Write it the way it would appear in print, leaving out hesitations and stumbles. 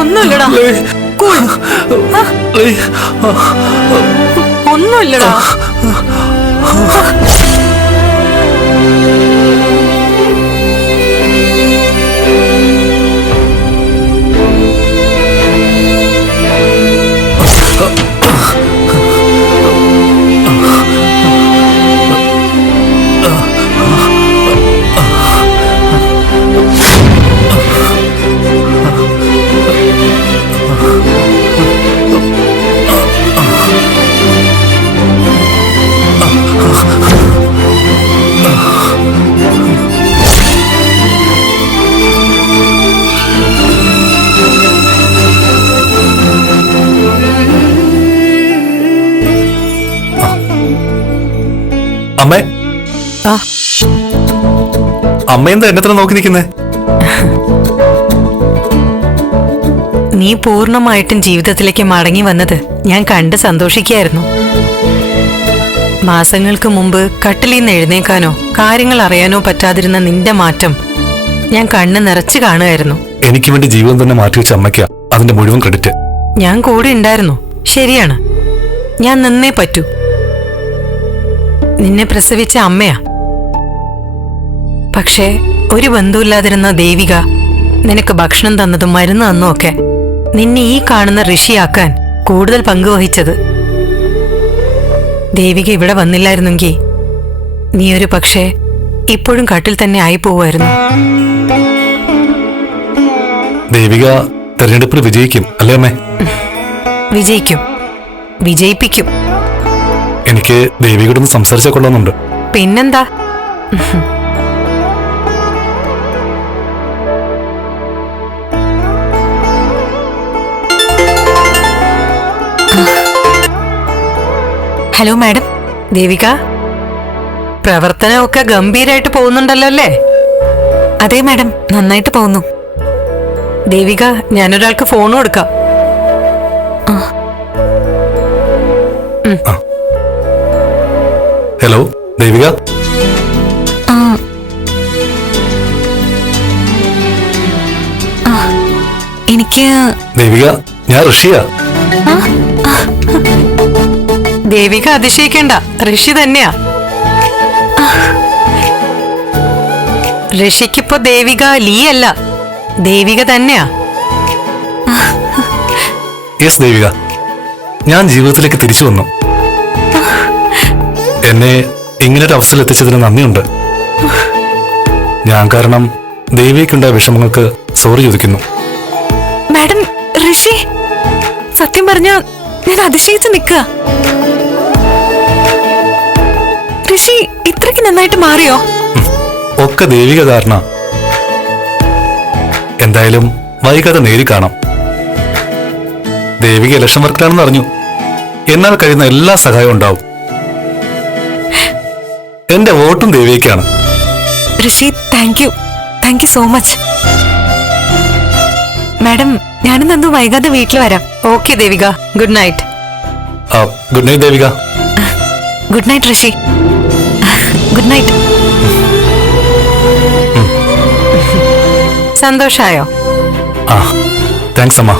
ഒന്നുമില്ലടാ, ഒന്നുമില്ലടാ. അമ്മേ, അമ്മ എന്താ എന്നെ തന്നെ നോക്കി നിൽക്കുന്നേ? നീ പൂർണ്ണമായിട്ടും ജീവിതത്തിലേക്ക് മടങ്ങി വന്നത് ഞാൻ കണ്ട് സന്തോഷിക്കായിരുന്നു. മാസങ്ങൾക്ക് മുമ്പ് കട്ടിലിൽ നിന്ന് എഴുന്നേക്കാനോ കാര്യങ്ങൾ അറിയാനോ പറ്റാതിരുന്ന നിന്റെ മാറ്റം ഞാൻ കണ്ണ് നിറച്ചു കാണുമായിരുന്നു. എനിക്ക് വേണ്ടി ജീവിതം തന്നെ മാറ്റിവെച്ച അമ്മയ്ക്കാ അതിന്റെ മുഴുവൻ ക്രെഡിറ്റ്. ഞാൻ കൂടെ ഉണ്ടായിരുന്നു, ശരിയാണ്. ഞാൻ നിന്നേ പറ്റൂ. നിന്നെ പ്രസവിച്ച അമ്മയാ. പക്ഷേ ഒരു ബന്ധുവില്ലാതിരുന്ന ദേവിക നിനക്ക് ഭക്ഷണം തന്നതും മരുന്ന് തന്നും ഒക്കെ നിന്നെ ഈ കാണുന്ന ഋഷിയാക്കാൻ കൂടുതൽ പങ്കുവഹിച്ചത്. ദേവിക ഇവിടെ വന്നില്ലായിരുന്നെങ്കിൽ നീ ഒരു പക്ഷേ ഇപ്പോഴും കട്ടിൽ തന്നെ ആയി പോവായിരുന്നു. ദേവിക തെരഞ്ഞെടുപ്പിൽ വിജയിക്കും അല്ലേ അമ്മേ? വിജയിക്കും, വിജയിപ്പിക്കും. എനിക്ക് ദേവികയോടൊന്ന് സംസാരിച്ചാൽ കൊള്ളുന്നുണ്ട്. പിന്നെന്താ? Hello madam. ദേവിക, പ്രവർത്തനമൊക്കെ ഗംഭീരായിട്ട് പോകുന്നുണ്ടല്ലോ അല്ലേ? അതെ മാഡം, നന്നായിട്ട് പോകുന്നു. ദേവിക, ഞാനൊരാൾക്ക് ഫോൺ കൊടുക്കാം. ഹലോ ദേവിക. എനിക്ക് ദേവിക, ഞാൻ ഋഷിയാ. ദേവിക അതിശയിക്കണ്ട, ഋഷി തന്നെയാ. ഋഷിക്കിപ്പോ ദേവിക ലീ അല്ല, ദേവിക തന്നെയാ. യെസ് ദേവിക, ഞാൻ ജീവിതത്തിലേക്ക് തിരിച്ചു വന്നു. എന്നെ ഇങ്ങനൊരു അവസ്ഥയിൽ എത്തിച്ചതിന് നന്ദിയുണ്ട്. ഞാൻ കാരണം ദേവിക്കുണ്ടായ വിഷമങ്ങൾക്ക് സോറി ചോദിക്കുന്നു. മാഡം, ഋഷി സത്യം പറഞ്ഞ ഞാൻ അതിശയിച്ച് നിൽക്കുക. ഋഷി ഇത്രയ്ക്ക് നന്നായിട്ട് മാറിയോ? ഒക്കെ ദേവിക കാരണ. എന്തായാലും വൈകാതെ നേരി കാണാം. ദേവിക ഇലക്ഷൻ വർക്കിലാണെന്ന് അറിഞ്ഞു. എന്നാൽ കഴിയുന്ന എല്ലാ സഹായവും ഉണ്ടാവും. എന്റെ വോട്ടും ദേവികയ്ക്കാണ്. Rishi, thank you so much. Madam, ഞാനും നന്ദു വൈകാതെ വീട്ടിൽ വരാം. Okay Devika, good night. Good night Devika. Good night Rishi. Good night. സന്തോഷായോ? താങ്ക്സ് അമ്മ.